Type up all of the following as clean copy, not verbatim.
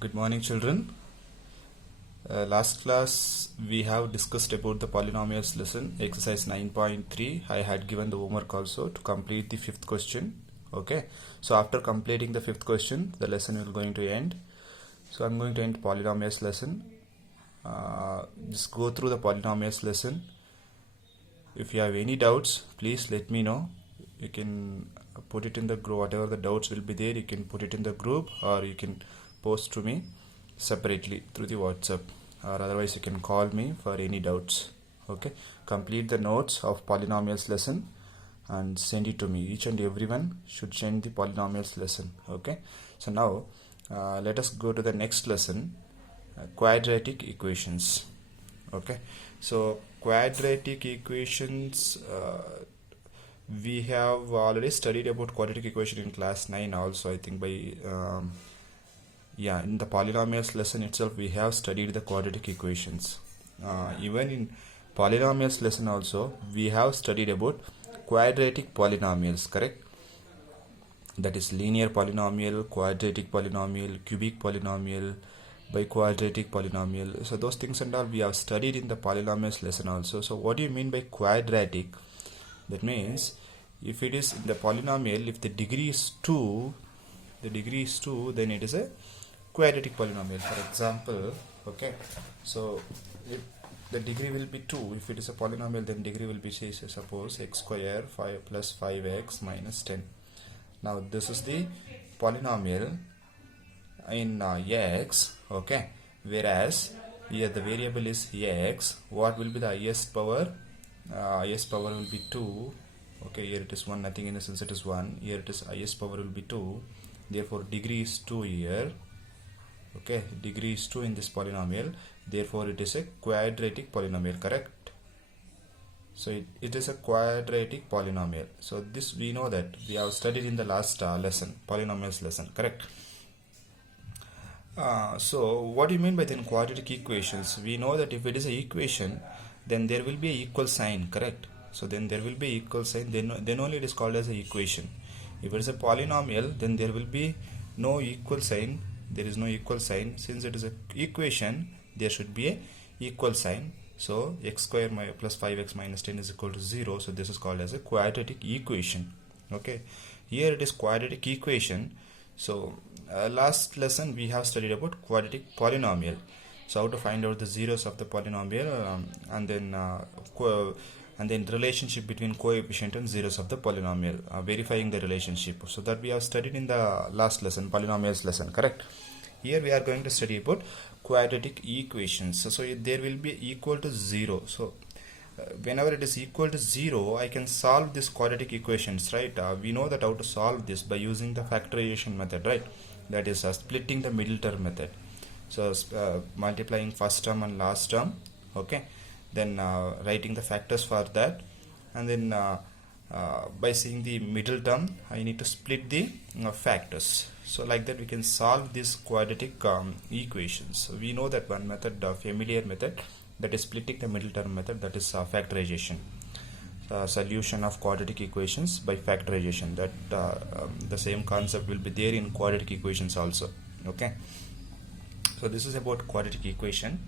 Good morning, children. Last class we have discussed about the polynomials lesson, exercise 9.3. I had given the homework also to complete the fifth question. Okay, so after completing the fifth question, the lesson will going to end. So I'm going to end polynomials lesson. Just go through the polynomials lesson. If you have any doubts, please let me know. You can put it in the group. Whatever the doubts will be there, you can put it in the group, or you can post to me separately through the WhatsApp, or otherwise you can call me for any doubts. Okay, complete the notes of polynomials lesson and send it to me. Each and everyone should send the polynomials lesson. Okay, so now let us go to the next lesson, quadratic equations. Okay, so quadratic equations, we have already studied about quadratic equation in class 9 also, I think, by in the polynomials lesson itself we have studied the quadratic equations. Even in polynomials lesson also we have studied about quadratic polynomials, correct? That is linear polynomial, quadratic polynomial, cubic polynomial, biquadratic polynomial. So those things and all we have studied in the polynomials lesson also. So what do you mean by quadratic? That means if it is in the polynomial, if the degree is 2, then it is a quadratic polynomial. For example, okay, so if the degree will be 2, if it is a polynomial, then degree will be, say, suppose x square 5 plus 5x minus 10. Now this is the polynomial in x, okay, whereas here the variable is x. What will be the highest power? Highest power will be 2. Okay, here it is 1, nothing in the sense it is 1. Here it is highest power will be 2. Therefore degree is 2 here. Okay, degree is 2 in this polynomial. Therefore it is a quadratic polynomial, correct? So it is a quadratic polynomial. So this we know that we have studied in the last lesson, polynomials lesson, correct? So what do you mean by then quadratic equations? We know that if it is an equation, then there will be a equal sign, correct? So then there will be equal sign, then only it is called as an equation. If it is a polynomial, then there will be no equal sign. There is no equal sign. Since it is an equation, there should be a equal sign. So x square plus 5x minus 10 is equal to 0. So this is called as a quadratic equation. Okay, here it is quadratic equation. So last lesson we have studied about quadratic polynomial. So how to find out the zeros of the polynomial, and then relationship between coefficient and zeros of the polynomial, verifying the relationship. So that we have studied in the last lesson, polynomials lesson, correct? Here we are going to study about quadratic equations. So there will be equal to 0. So whenever it is equal to 0, I can solve this quadratic equations, right? We know that how to solve this by using the factorization method, right? That is splitting the middle term method. So multiplying first term and last term, okay, then writing the factors for that, and then by seeing the middle term I need to split the factors. So like that we can solve this quadratic equations. So we know that one method, familiar method, that is splitting the middle term method, that is factorization. Solution of quadratic equations by factorization. That the same concept will be there in quadratic equations also. Okay, so this is about quadratic equation.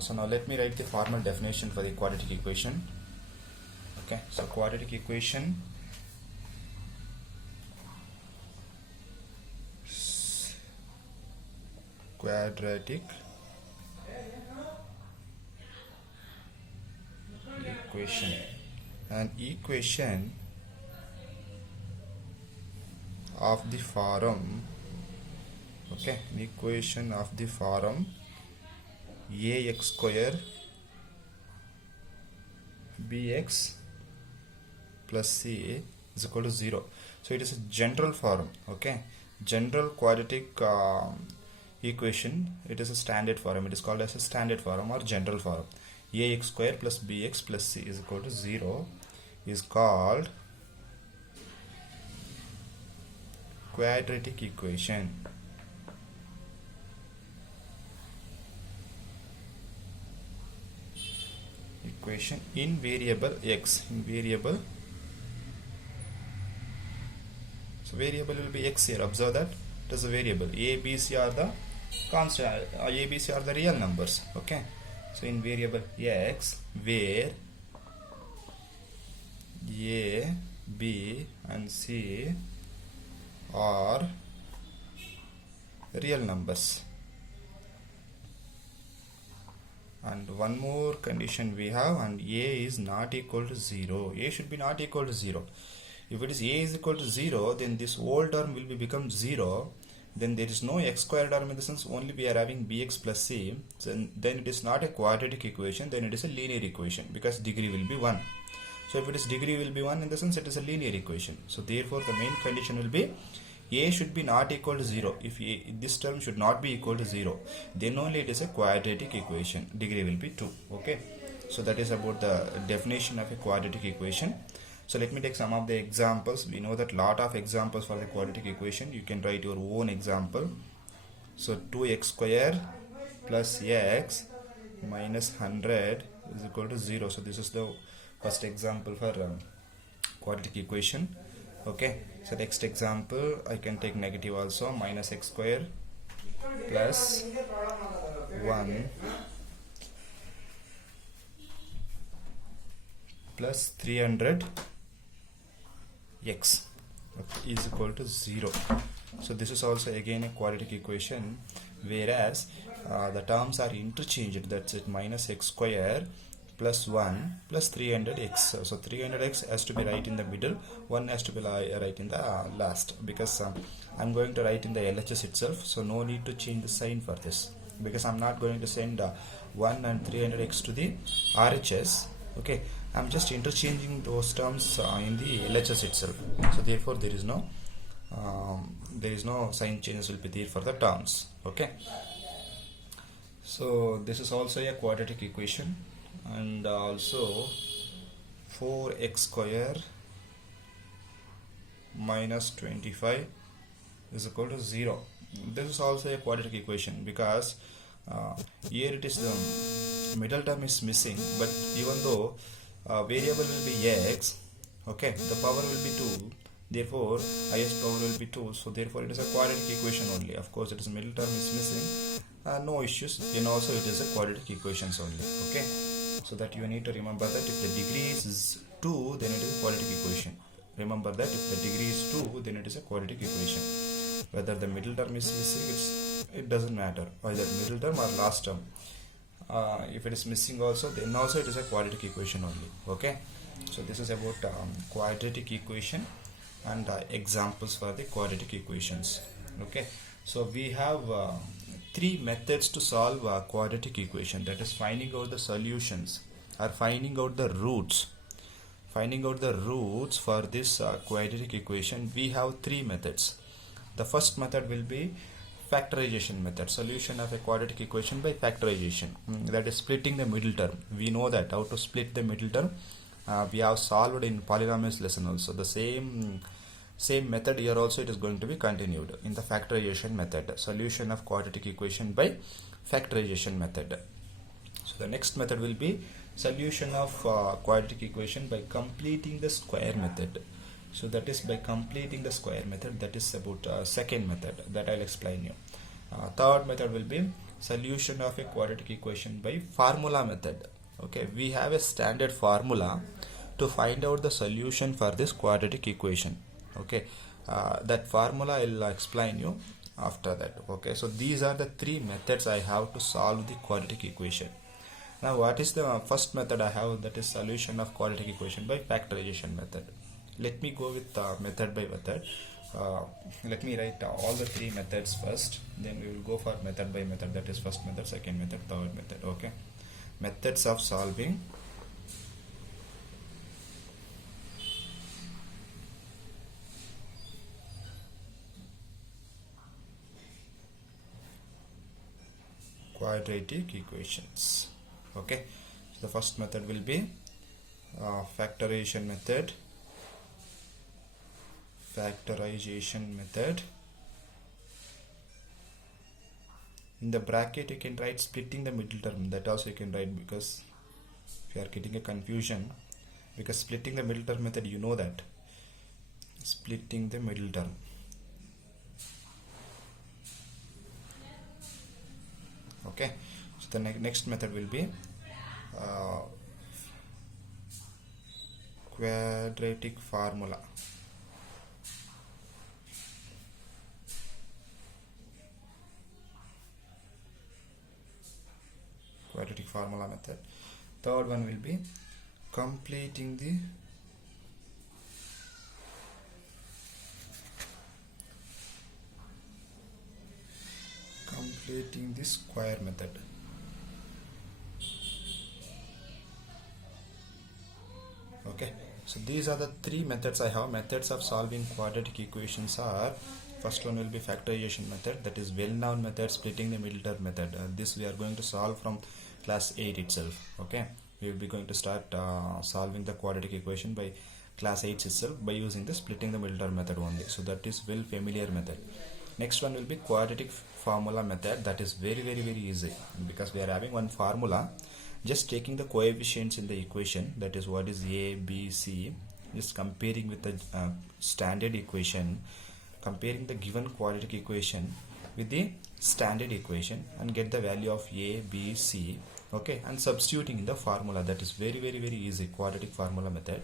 So now let me write the formal definition for the quadratic equation. Okay, so quadratic equation an equation of the form, okay, an equation of the form ax square bx plus c is equal to 0. So it is a general form, okay, general quadratic equation. It is a standard form. It is called as a standard form or general form. Ax square plus bx plus c is equal to 0 is called quadratic equation. Equation in variable x, in variable, so variable will be x here. Observe that it is a variable. A, B, C are the constant a b c are the real numbers. Okay, so in variable x where a b and c are real numbers. And one more condition we have, and a is not equal to 0. A should be not equal to 0. If it is a is equal to 0, then this whole term will become 0. Then there is no x square term, in the sense only we are having bx plus c. So then it is not a quadratic equation, then it is a linear equation, because degree will be 1. So if it is degree will be 1, in the sense it is a linear equation. So therefore the main condition will be a should be not equal to 0. If this term should not be equal to 0, then only it is a quadratic equation. Degree will be 2. Okay, so that is about the definition of a quadratic equation. So let me take some of the examples. We know that lot of examples for the quadratic equation. You can write your own example. So 2x square plus x minus 100 is equal to 0. So this is the first example for quadratic equation. Okay, so next example I can take negative also. Minus x square plus 1 plus 300 x is equal to 0. So this is also again a quadratic equation, whereas the terms are interchanged. That's it, minus x square plus 1 plus 300x. So 300x has to be right in the middle, 1 has to be right in the last, because I'm going to write in the LHS itself, so no need to change the sign for this, because I'm not going to send 1 and 300x to the RHS. Okay, I'm just interchanging those terms in the LHS itself. So therefore there is no sign changes will be there for the terms. Okay, so this is also a quadratic equation. And also 4x square minus 25 is equal to 0. This is also a quadratic equation, because here it is the middle term is missing, but even though variable will be x, okay, the power will be 2, therefore highest power will be 2, so therefore it is a quadratic equation only. Of course it is middle term is missing, no issues, then also it is a quadratic equations only. Okay, so that you need to remember that if the degree is 2, then it is a quadratic equation. Remember that if the degree is 2, then it is a quadratic equation. Whether the middle term is missing, it doesn't matter, either middle term or last term. If it is missing also, then also it is a quadratic equation only. Okay, so this is about quadratic equation and examples for the quadratic equations. Okay, so we have 3 methods to solve a quadratic equation, that is finding out the solutions or finding out the roots. Finding out the roots for this quadratic equation, we have 3 methods. The first method will be factorization method, solution of a quadratic equation by factorization. That is splitting the middle term. We know that how to split the middle term. We have solved in polynomials lesson also. The same method here also it is going to be continued in the factorization method, solution of quadratic equation by factorization method. So the next method will be solution of quadratic equation by completing the square method. So that is by completing the square method. That is about second method that I'll explain you. Third method will be solution of a quadratic equation by formula method. Okay, we have a standard formula to find out the solution for this quadratic equation. Okay, that formula I'll explain you after that. Okay, so these are the 3 methods I have to solve the quadratic equation. Now what is the first method I have? That is solution of quadratic equation by factorization method. Let me go with method by method. Let me write all the 3 methods first, then we will go for method by method, that is first method, second method, third method. Okay, methods of solving quadratic equations. Okay, so the first method will be factorization method. In the bracket you can write splitting the middle term, that also you can write, because if you are getting a confusion, because splitting the middle term method, you know that splitting the middle term. Okay, so the next method will be quadratic formula. Quadratic formula method. Third one will be completing the square method. Okay, so these are the three methods I have. Methods of solving quadratic equations are: first one will be factorization method, that is well known method, splitting the middle term method. This we are going to solve from class 8 itself. Okay, we will be going to start solving the quadratic equation by class 8 itself by using the splitting the middle term method only. So that is well familiar method. Next one will be quadratic formula method. That is very easy, because we are having one formula, just taking the coefficients in the equation, that is what is a, b, c, just comparing with the standard equation, comparing the given quadratic equation with the standard equation and get the value of a, b, c. Okay, and substituting in the formula. That is very easy, quadratic formula method.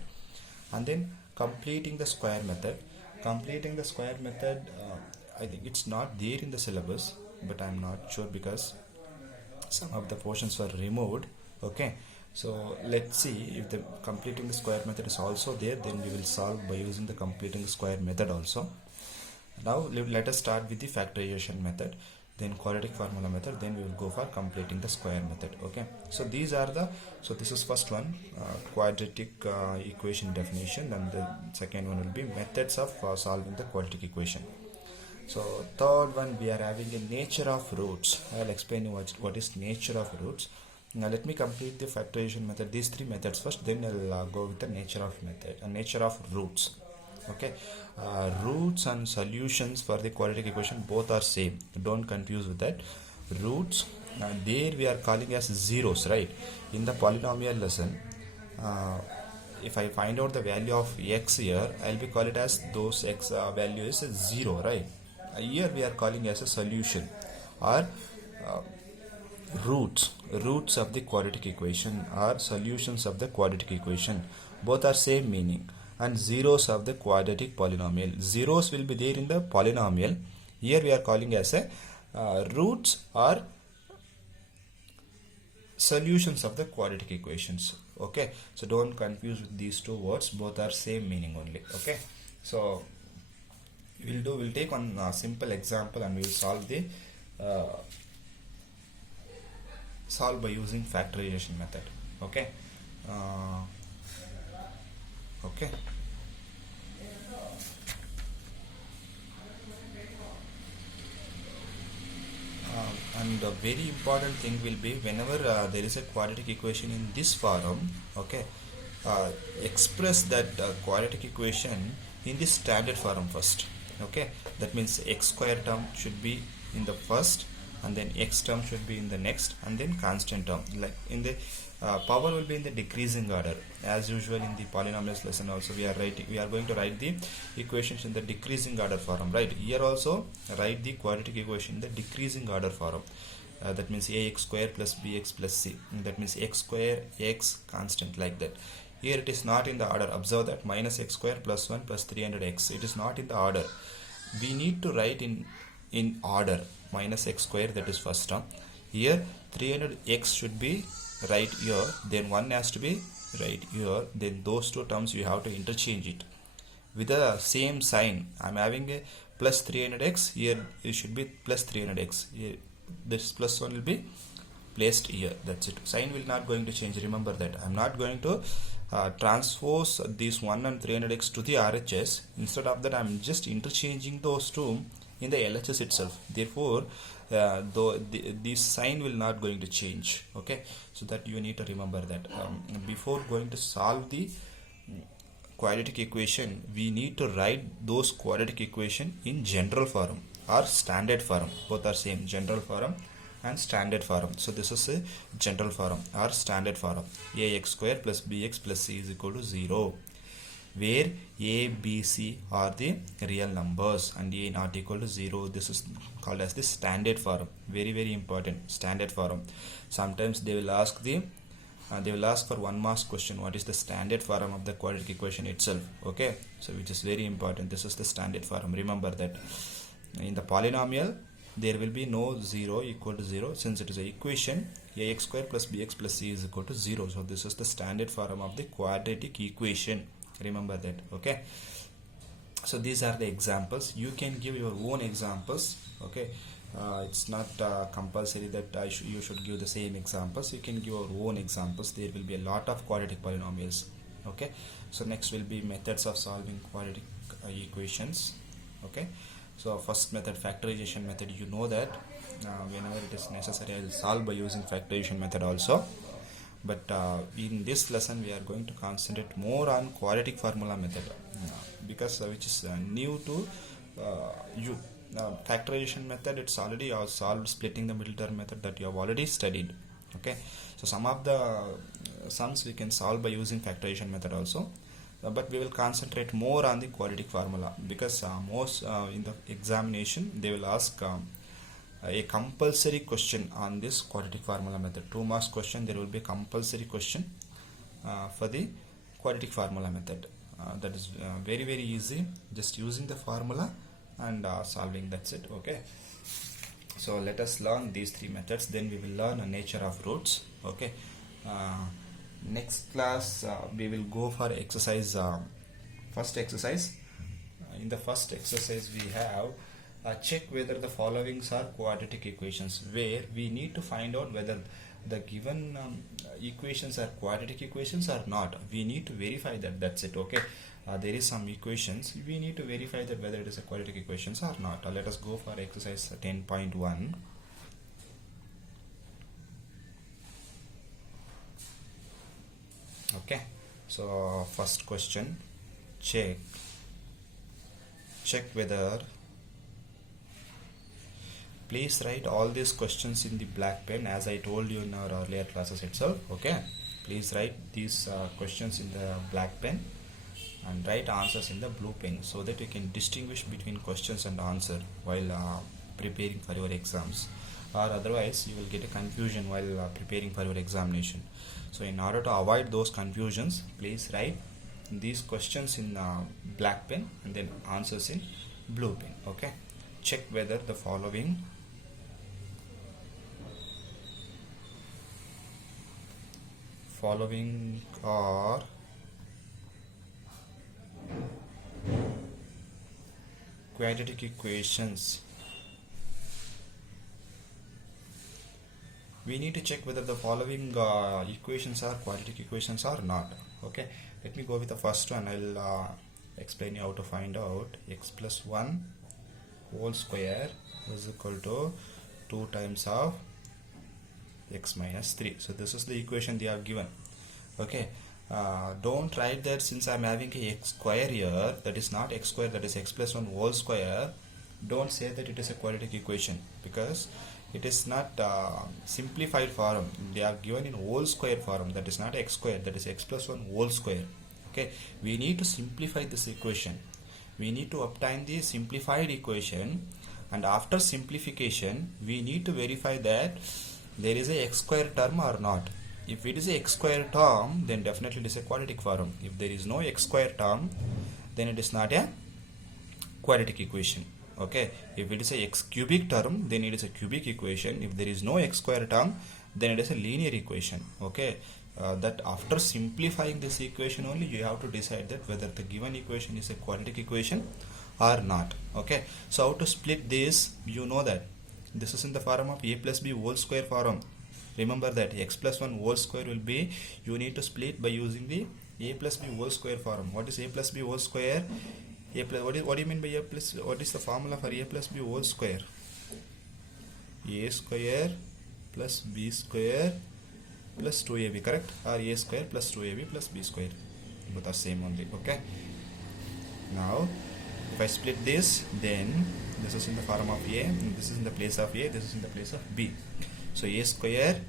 And then completing the square method. Completing the square method, I think it's not there in the syllabus, but I'm not sure because some of the portions were removed. Okay, so let's see if the completing the square method is also there, then we will solve by using the completing the square method also. Now let us start with the factorization method, then quadratic formula method, then we will go for completing the square method. Okay, so these are the, so this is first one, quadratic equation definition, and the second one will be methods of solving the quadratic equation. So third one, we are having a nature of roots. I'll explain you what is nature of roots. Now let me complete the factorization method, these three methods first, then I'll go with the nature of method, nature of roots. Okay, roots and solutions for the quadratic equation both are same, don't confuse with that. Roots, there we are calling as zeros, right? In the polynomial lesson, if I find out the value of x here, I'll be call it as those x value is a 0, right? Here we are calling as a solution or roots of the quadratic equation or solutions of the quadratic equation, both are same meaning. And zeros of the quadratic polynomial, zeros will be there in the polynomial, here we are calling as a roots or solutions of the quadratic equations. Okay, so don't confuse with these two words, both are same meaning only. Okay, so we'll take one simple example and we will solve the solve by using factorization method. Okay, okay, and a very important thing will be, whenever there is a quadratic equation in this form, okay, express that quadratic equation in the standard form first. Okay, that means x square term should be in the first, and then x term should be in the next, and then constant term, like in the power will be in the decreasing order. As usual in the polynomials lesson also, we are going to write the equations in the decreasing order form, right? Here also write the quadratic equation in the decreasing order form. That means ax square plus bx plus c, that means x square x constant, like that. Here it is not in the order. Observe that minus x square plus 1 plus 300x, it is not in the order. We need to write in order. Minus x square, that is first term. Here 300x should be right here, then 1 has to be right here, then those two terms you have to interchange it with the same sign. I'm having a plus 300x, here it should be plus 300x, here this plus 1 will be placed here, that's it. Sign will not going to change, remember that. I'm not going to transpose this 1 and 300x to the RHS. Instead of that, I'm just interchanging those two in the LHS itself. Therefore, this sign will not going to change. Okay, so that you need to remember that. Before going to solve the quadratic equation, we need to write those quadratic equation in general form or standard form. Both are same, general form and standard form. So this is a general form or standard form. Ax square plus bx plus c is equal to 0. where a, b, c are the real numbers and a not equal to 0. This is called as the standard form. Very very important, standard form. Sometimes they will ask for 1 marks question, what is the standard form of the quadratic equation itself. Okay, so which is very important. This is the standard form. Remember that in the polynomial there will be no 0 equal to 0, since it is an equation. Ax square plus bx plus c is equal to 0. So this is the standard form of the quadratic equation. Remember that. Okay, so these are the examples. You can give your own examples. Okay, it's not compulsory that you should give the same examples. You can give your own examples. There will be a lot of quadratic polynomials. Okay, so next will be methods of solving quadratic equations. Okay, so first method, factorization method. You know that whenever it is necessary, I will solve by using factorization method also. But in this lesson we are going to concentrate more on quadratic formula method, because which is new to you. Factorization method, it's already solved. Splitting the middle term method, that you have already studied. Okay, so some of the sums we can solve by using factorization method also, but we will concentrate more on the quadratic formula, because most in the examination they will ask a compulsory question on this quadratic formula method. 2 marks question, there will be a compulsory question for the quadratic formula method. That is very very easy, just using the formula and solving, that's it. Okay, so let us learn these 3 methods, then we will learn the nature of roots. Okay, next class we will go for exercise, first exercise. In the first exercise we have check whether the followings are quadratic equations, where we need to find out whether the given equations are quadratic equations or not. We need to verify that, that's it. Okay, there is some equations, we need to verify that whether it is a quadratic equations or not. Let us go for exercise 10.1. Okay, so first question, check whether, please write all these questions in the black pen, as I told you in our earlier classes itself. Okay, please write these questions in the black pen and write answers in the blue pen, so that you can distinguish between questions and answer while preparing for your exams, or otherwise you will get a confusion while preparing for your examination. So in order to avoid those confusions, please write these questions in black pen and then answers in blue pen. Okay, check whether the following are quadratic equations. We need to check whether the following equations are quadratic equations or not. Okay, let me go with the first one. I'll explain you how to find out. X plus 1 whole square is equal to 2 times of x minus 3. So this is the equation they have given. Okay, don't write that since I'm having a x square here, that is not x square, that is x plus 1 whole square. Don't say that it is a quadratic equation, because it is not simplified form. They are given in whole square form, that is not x square, that is x plus 1 whole square. Okay, we need to simplify this equation. We need to obtain the simplified equation, and after simplification we need to verify that there is a x square term or not. If it is a x square term, then definitely it is a quadratic form. If there is no x square term, then it is not a quadratic equation. Okay, if it is a x cubic term, then it is a cubic equation. If there is no x square term, then it is a linear equation. Okay, that after simplifying this equation only you have to decide that whether the given equation is a quadratic equation or not. Okay, so how to split this? You know that this is in the form of a plus b whole square form. Remember that x plus 1 whole square will be, you need to split by using the a plus b whole square form. What is a plus b whole square? A plus, what do you mean by a plus? What is the formula for a plus b whole square? A square plus b square plus 2ab, correct? Or a square plus 2ab plus b square, both are same only. Okay, now if I split this, then this is in the form of a, this is in the place of a, this is in the place of b. So a square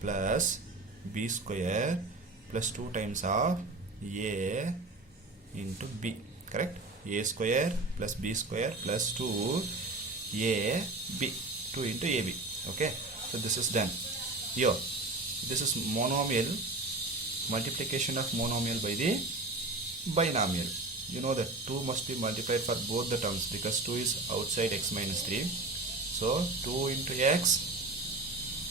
plus b square plus 2 times of a into b, correct? A square plus b square plus 2ab, 2 into ab. Okay, so this is done. Here this is monomial, multiplication of monomial by the binomial. You know that 2 must be multiplied for both the terms because 2 is outside x minus 3. So 2 into x,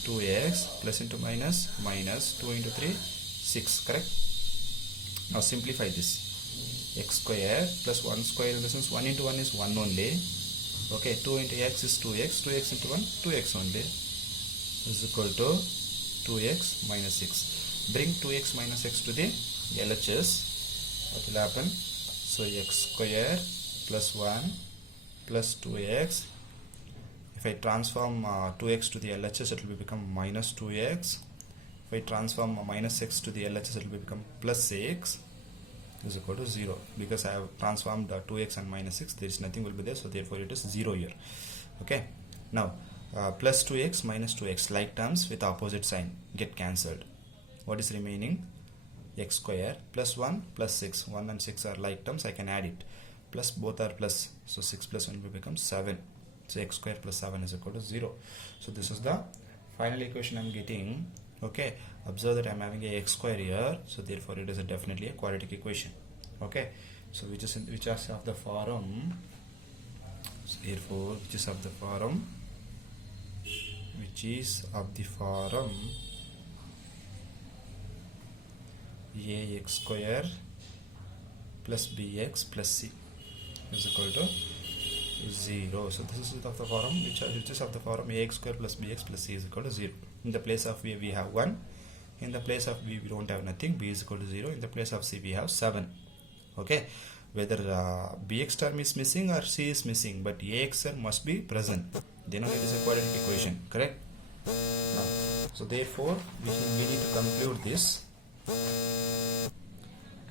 2x plus into minus, minus 2 into 3, 6, correct? Now simplify this. X square plus 1 square, in the sense 1 into 1 is 1 only. Okay, 2 into x is 2x, 2x into 1, 2x only, is equal to 2x minus 6. Bring 2x minus x to the LHS. What will happen? So x square plus 1 plus 2x. If I transform 2x to the LHS, it will become minus 2x. If I transform minus x to the LHS, it will become plus 6 is equal to 0. Because I have transformed 2x and minus 6, there is nothing will be there, so therefore it is 0 here. Okay. Now plus 2x minus 2x, like terms with opposite sign get cancelled. What is remaining? X square plus 1 plus 6. 1 and 6 are like terms, I can add it. Plus both are plus, so 6 plus 1 will become 7. So x square plus 7 is equal to 0. So this is the final equation I am getting. Okay, observe that I am having a x square here, so therefore it is definitely a quadratic equation. Okay, so which is of the form, so therefore which is of the form ax square plus bx plus c is equal to 0. So this is of the form which is of the form ax square plus bx plus c is equal to 0. In the place of a we have 1, in the place of b we don't have nothing, b is equal to 0, in the place of c we have 7. Okay, whether bx term is missing or c is missing, but ax term must be present, then only it is a quadratic equation, correct? Now, so therefore we need to conclude this.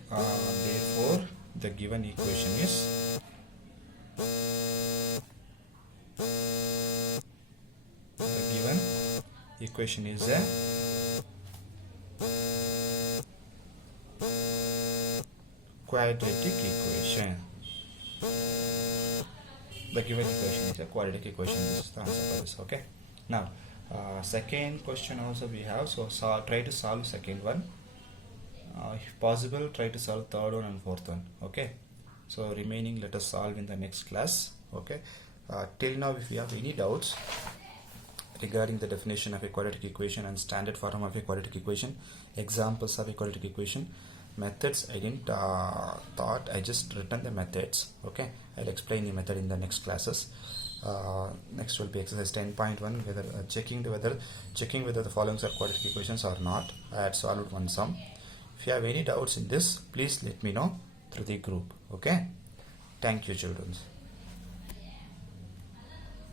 Therefore the given equation is a quadratic equation. The given equation is a quadratic equation. This is the answer for this. Okay. Now second question also we have, so try to solve second one. If possible, try to solve third one and fourth one. Okay, so remaining let us solve in the next class. Okay, till now if you have any doubts regarding the definition of a quadratic equation and standard form of a quadratic equation, examples of a quadratic equation, methods, I didn't thought, I just written the methods. Okay, I'll explain the method in the next classes. Next will be exercise 10.1, whether checking whether the following are quadratic equations or not. I had solved one sum. If you have any doubts in this, please let me know through the group. Okay, thank you children.